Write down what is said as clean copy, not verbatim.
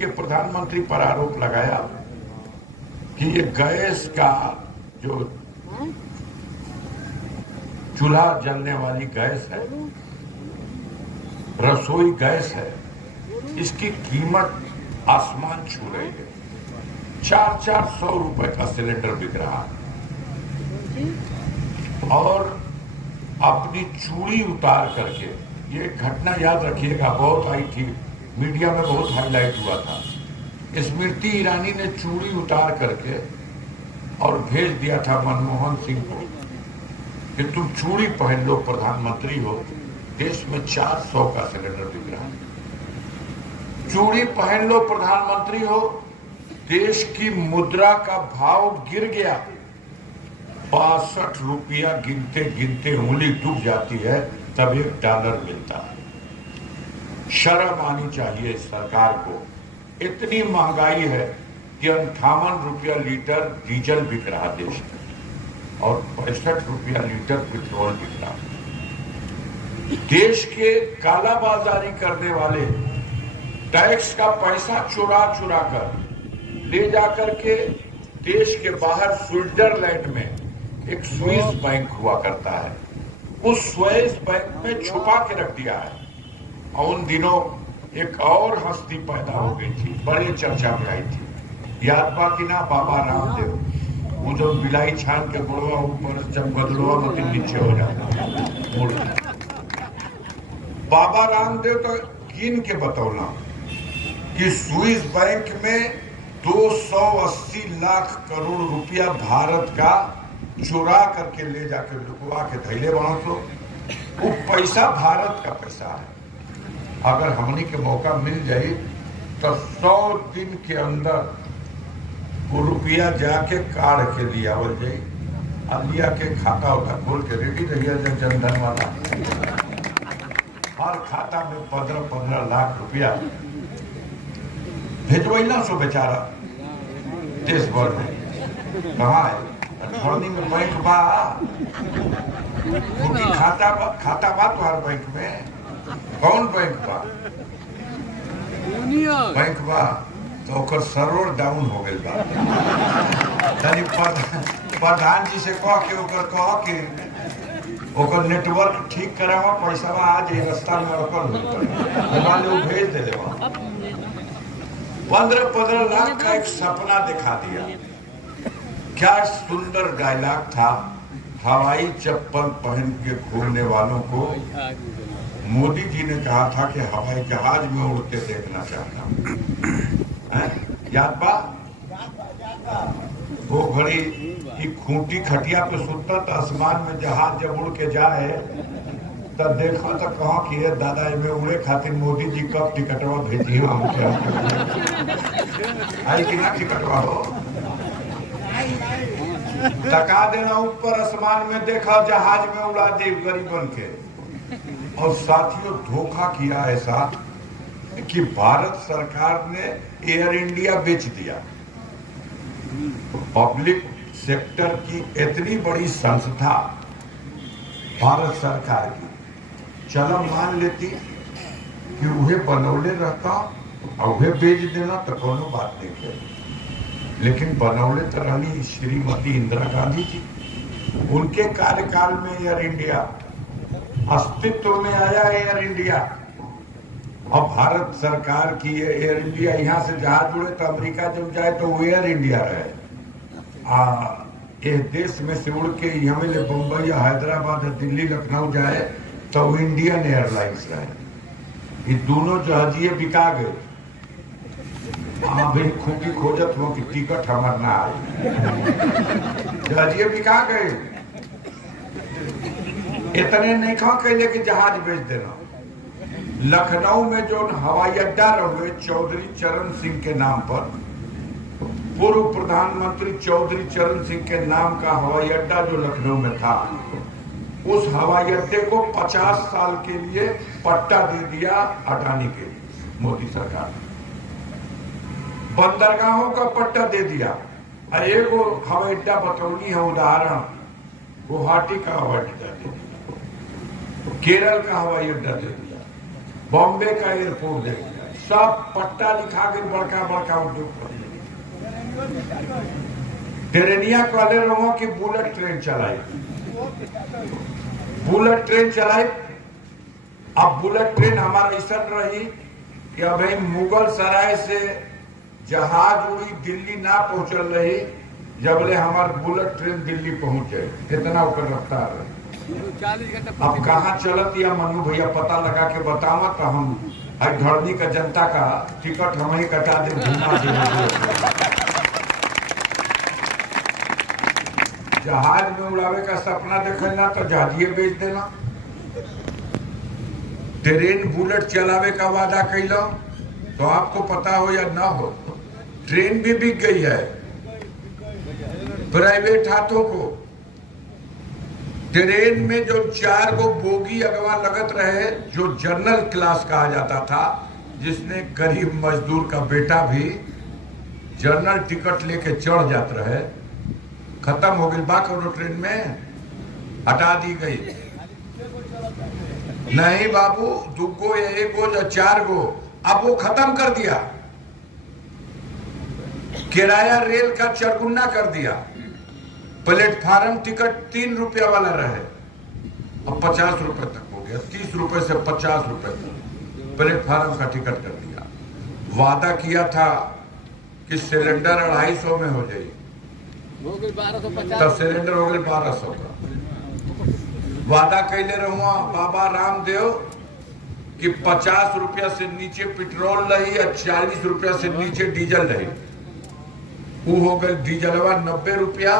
के प्रधानमंत्री पर आरोप लगाया कि ये गैस का जो चूल्हा जलने वाली गैस है, रसोई गैस है, इसकी कीमत आसमान छू रही है। 400 रुपए का सिलेंडर बिक रहा है और अपनी चूड़ी उतार करके, ये घटना याद रखिएगा, बहुत आई थी, मीडिया में बहुत हाईलाइट हुआ था। स्मृति ईरानी ने चूड़ी उतार करके और भेज दिया था मनमोहन सिंह को कि तुम चूड़ी पहन लो, प्रधानमंत्री हो, देश में 400 का सिलेंडर बिक रहा है। चूड़ी पहन लो, प्रधानमंत्री हो, देश की मुद्रा का भाव गिर गया। 62 रुपया गिनते गिनते उंगली डूब जाती है, तब $1 मिलता है। शर्म आनी चाहिए सरकार को। इतनी महंगाई है कि 58 रुपया लीटर डीजल बिक रहा देश में और 65 रुपया लीटर पेट्रोल बिक रहा। देश के कालाबाजारी करने वाले टैक्स का पैसा चुरा चुरा कर ले जाकर के देश के बाहर स्विट्जरलैंड में एक स्विस बैंक हुआ करता है, उस स्विस बैंक में छुपा के रख दिया है। और उन दिनों एक और हस्ती पैदा हो गई थी, बड़े चर्चा में आई थी, याद बा कि ना, बाबा रामदेव। वो जो बिलाई छान के गुड़वा ऊपर जब बदलवा मत नीचे हो जाता। बाबा रामदेव तो गिन के बतौला कि स्विस बैंक में 280 लाख करोड़ रुपया भारत का चुरा करके ले जाके लुकवा के धैले बना। तो वो पैसा भारत का पैसा है। अगर हमने के मौका मिल जाए तो 100 दिन के अंदर वो रुपया जाके काढ़ के लिया आवल जाए, अब लिया के खाता होता खोल के रेडी रहिए। जनधन वाला हर खाता में 15-15 लाख रुपया भेजवैला सो बेचारा देश भर में कहा है। धरनी में बैंक बा, खाता बा तो हर बैंक में। कौन बैंक बा? बैंक बा तो ओकर सर्वर डाउन हो गई बा। प्रधान जी से कह के ओकर नेटवर्क ठीक करावा, पैसा आज रास्ता में ओकर भेज दे। 15-15 लाख का एक सपना दिखा दिया। क्या सुंदर डायलॉग था। हवाई चप्पल पहन के घूमने वालों को मोदी जी ने कहा था कि हवाई जहाज में उड़ते देखना चाहता हूं। याद बा? वो घड़ी की खूंटी खटिया पे सुतता तो आसमान में जहाज जब उड़ के जाए तब देखा तो कहा कि ये दादा में उड़े खातिर मोदी जी कब टिकटवा भेजी हमके। आई कि ना टिकटवा हो टका देना ऊपर आसमान में, देखा जहाज में उड़ा दे गरीबन के। और साथियों, धोखा किया ऐसा कि भारत सरकार ने एयर इंडिया बेच दिया। पब्लिक सेक्टर की इतनी बड़ी संस्था भारत सरकार की, चलो मान लेती कि उन्हें बनौले रहता और उन्हें बेच देना तो कोनो बात नहीं है, लेकिन बनौले तो रही श्रीमती इंदिरा गांधी जी। उनके कार्यकाल में एयर इंडिया अस्तित्व में आया। एयर इंडिया और भारत सरकार की एयर इंडिया, यहाँ से जहाज उड़े तो अमेरिका जब जाए तो वो एयर इंडिया रहे। इस देश में से उड़ के यहाँ में बम्बई या हैदराबाद या दिल्ली लखनऊ जाए तो वो इंडियन एयरलाइंस रहे। ये दोनों जहाजिए बिका गए। भाई खूंटी खोजत हो कि टिकट हमार ना आए, जहाजिए बिका गए। इतने नहीं खा कैले कि जहाज बेच देना। लखनऊ में जो हवाई अड्डा रहे चौधरी चरण सिंह के नाम पर, पूर्व प्रधानमंत्री चौधरी चरण सिंह के नाम का हवाई अड्डा जो लखनऊ में था, उस हवाई अड्डे को 50 साल के लिए पट्टा दे दिया अडानी के मोदी सरकार ने। बंदरगाहों का पट्टा दे दिया। एक हवाई अड्डा बतौनी है उदाहरण, गुवाहाटी का हवाई अड्डा दे दिया, केरल का हवाई अड्डा दे दिया, बॉम्बे का एयरपोर्ट दे दिया, सब पट्टा लिखा के बड़का बड़का उद्योग ट्रेनिया कहले रहो कि बुलेट ट्रेन चलाई, बुलेट ट्रेन चलाई। अब बुलेट ट्रेन हमारा ऐसा रही कि अभी मुगल सराय से जहाज उड़ी दिल्ली ना पहुंचल रही, जबले हमार बुलेट ट्रेन दिल्ली पहुंच जाए, कितना ऊपर रफ्तार है। अब कहाँ चलत या मनु भैया पता लगा के बतावा, तो हम धरनी का जनता का टिकट हम ही कटा दे, घुमा दे। जहाज में उड़ावे का सपना देखना तो जहाजिए बेच देना। ट्रेन बुलेट चलावे का वादा कैलो तो आपको पता हो या ना हो, ट्रेन भी बिक गई है प्राइवेट हाथों को। ट्रेन में जो 4 गो बोगी अगवा लगत रहे, जो जनरल क्लास कहा जाता था, जिसने गरीब मजदूर का बेटा भी जनरल टिकट लेके चढ़ जात रहे, खत्म हो गई। बाकी ट्रेन में हटा दी गई। नहीं बाबू, 2 गो या 1 गो या 4 गो, अब वो खत्म कर दिया। किराया रेल का 4 गुना कर दिया। प्लेटफार्म टिकट 3 रुपया वाला रहे, अब 50 रुपए तक हो गया। 30 रुपए से 50 रुपए तक प्लेटफार्म का टिकट कर दिया। वादा किया था कि सिलेंडर 250 में हो जाएगी, तब सिलेंडर हो गए 1200 का। वादा कैले रहुआ बाबा रामदेव कि 50 रुपया से नीचे पेट्रोल रही या 40 रुपया से नीचे डीजल रही। वो हो गए डीजलवा 90 रुपया।